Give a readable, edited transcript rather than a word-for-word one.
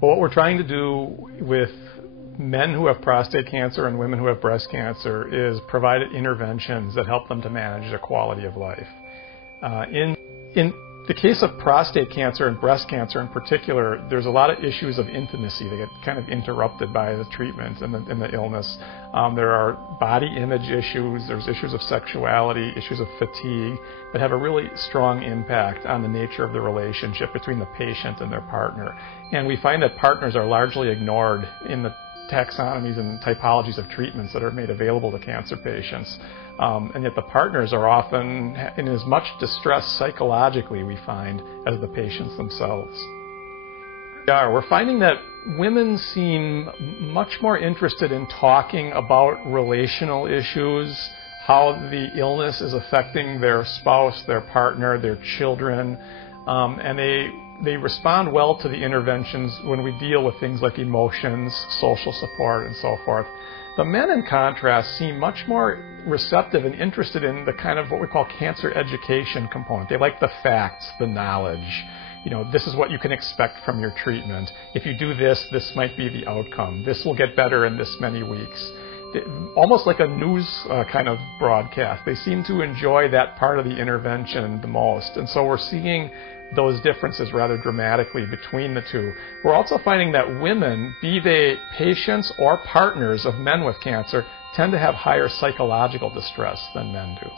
But what we're trying to do with men who have prostate cancer and women who have breast cancer is provide interventions that help them to manage their quality of life. In the case of prostate cancer and breast cancer in particular, there's a lot of issues of intimacy that get kind of interrupted by the treatment and the illness. There are body image issues, there's issues of sexuality, issues of fatigue that have a really strong impact on the nature of the relationship between the patient and their partner. And we find that partners are largely ignored in the taxonomies and typologies of treatments that are made available to cancer patients. And yet the partners are often in as much distress psychologically, we find, as the patients themselves. We're finding that women seem much more interested in talking about relational issues, how the illness is affecting their spouse, their partner, their children, and they respond well to the interventions when we deal with things like emotions, social support, and so forth. The men, in contrast, seem much more receptive and interested in the kind of what we call cancer education component. They like the facts, the knowledge. You know, this is what you can expect from your treatment. If you do this, this might be the outcome. This will get better in this many weeks. Almost like a news kind of broadcast. They seem to enjoy that part of the intervention the most. And so we're seeing those differences rather dramatically between the two. We're also finding that women, be they patients or partners of men with cancer, tend to have higher psychological distress than men do.